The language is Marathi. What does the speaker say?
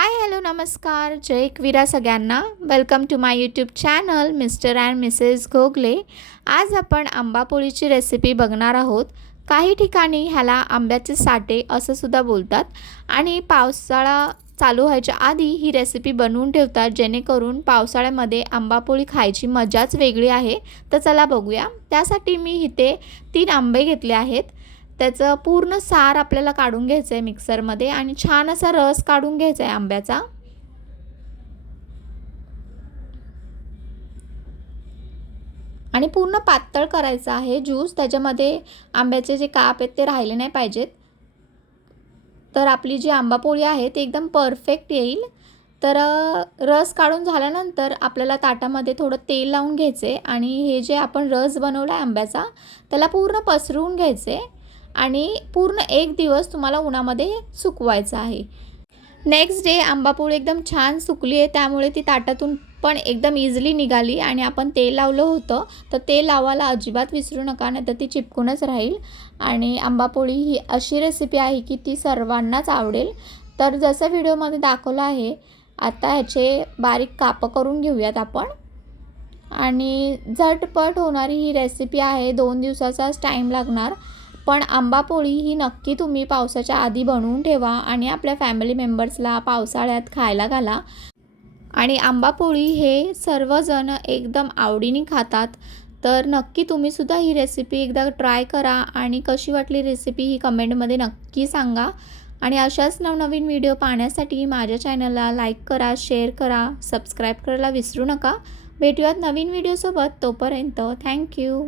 हाय हॅलो नमस्कार. जय एकवीरा सगळ्यांना. Welcome to my YouTube channel mister and missus Ghogale आज आपण आंबापोळीची रेसिपी बघणार आहोत. काही ठिकाणी ह्याला आंब्याचे साठे असं सुद्धा बोलतात आणि पावसाळा चालू व्हायच्या आधी ही रेसिपी बनवून ठेवतात जेणेकरून पावसाळ्यामध्ये आंबापोळी खायची मजाच वेगळी आहे. तर चला बघूया. त्यासाठी मी इथे तीन आंबे घेतले आहेत. त्याचं पूर्ण सार आपल्याला काढून घ्यायचं आहे मिक्सरमध्ये आणि छान असा रस काढून घ्यायचा आहे आंब्याचा. आणि पूर्ण पातळ करायचं आहे ज्यूस. त्याच्यामध्ये आंब्याचे जे काप आहेत ते राहिले नाही पाहिजेत. तर आपली जी आंबापोळी आहे ती एकदम परफेक्ट येईल. तर रस काढून झाल्यानंतर आपल्याला ताटामध्ये थोडं तेल लावून घ्यायचे आणि हे जे आपण रस बनवला आहे आंब्याचा त्याला पूर्ण पसरवून घ्यायचे आणि पूर्ण एक दिवस तुम्हाला उन्हामध्ये सुकवायचं आहे. नेक्स्ट डे आंबापोळी एकदम छान सुकली आहे त्यामुळे ती ताटातून पण एकदम इझिली निघाली आणि आपण तेल लावलं होतं तर तेल लावायला अजिबात विसरू नका नाही तर ती चिपकूनच राहील. आणि आंबापोळी ही अशी रेसिपी आहे की ती सर्वांनाच आवडेल. तर जसं व्हिडिओमध्ये दाखवलं आहे आता ह्याचे बारीक कापं करून घेऊयात आपण. आणि झटपट होणारी ही रेसिपी आहे दोन दिवसाचाच टाईम लागणार. पण आंबापोळी ही नक्की तुम्ही पावसाच्या आधी बनवून ठेवा आणि आपल्या फॅमिली मेंबर्सला पावसाळ्यात खायला घाला. आणि आंबापोळी हे सर्वजण एकदम आवडीने खातात. तर नक्की तुम्हीसुद्धा ही रेसिपी एकदा ट्राय करा आणि कशी वाटली रेसिपी ही कमेंटमध्ये नक्की सांगा. आणि अशाच नवनवीन व्हिडिओ पाहण्यासाठी माझ्या चॅनलला लाईक करा शेअर करा सबस्क्राईब करायला विसरू नका. भेटूयात नवीन व्हिडिओसोबत तोपर्यंत थँक्यू